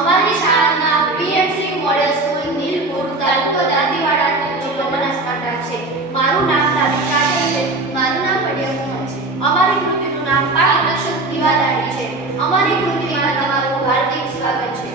અમારી શાળાનું નામ પીએમસી મોડેલ સ્કૂલ નીલપુર તાલુકો દાંતીવાડા જિલ્લો બનાસકાંઠા છે. મારું નામ રાધિકા છે. મારું નામ પડિયા મોહન છે. અમારી કૃતિનું નામ પાઠ રક્ષક દીવાદાળી છે. અમારી કૃતિમાં તમારું હાર્દિક સ્વાગત છે.